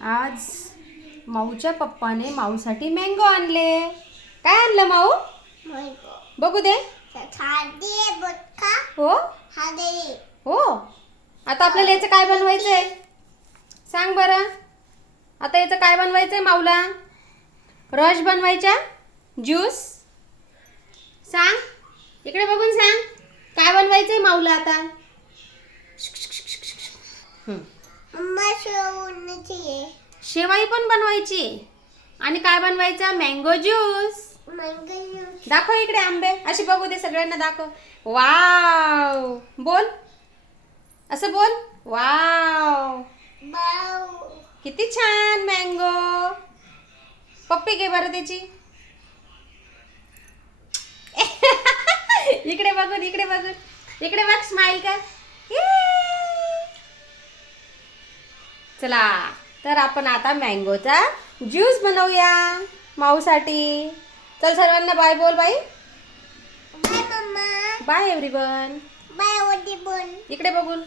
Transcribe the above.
आज माऊच्या पप्पाने माऊसाठी मँगो आणले. काय आणलं माऊ? बघू दे. हो हो. आता आपल्याला याचं काय बनवायचंय सांग बरं. आता याचं काय बनवायचंय माऊला? रस बनवायचा? ज्यूस? सांग इकडे बघून सांग काय बनवायचंय माऊला आता? शेवाई पण बनवायची आणि काय बनवायचं? Mango juice. दाखव इकडे आंबे, अशी बघू दे सगळ्यांना दाखव. वाव बोल, असं बोल. वाव किती छान मँगो. पप्पी घे बरं त्याची. इकडे बघून इकडे बघून इकडे बघ, स्माइल कर. चला तर आपण आता मँगोचा ज्यूस बनवूया माऊसाठी. चल सर्वांना बाय बोल. Bye bye everyone. इकडे बघून.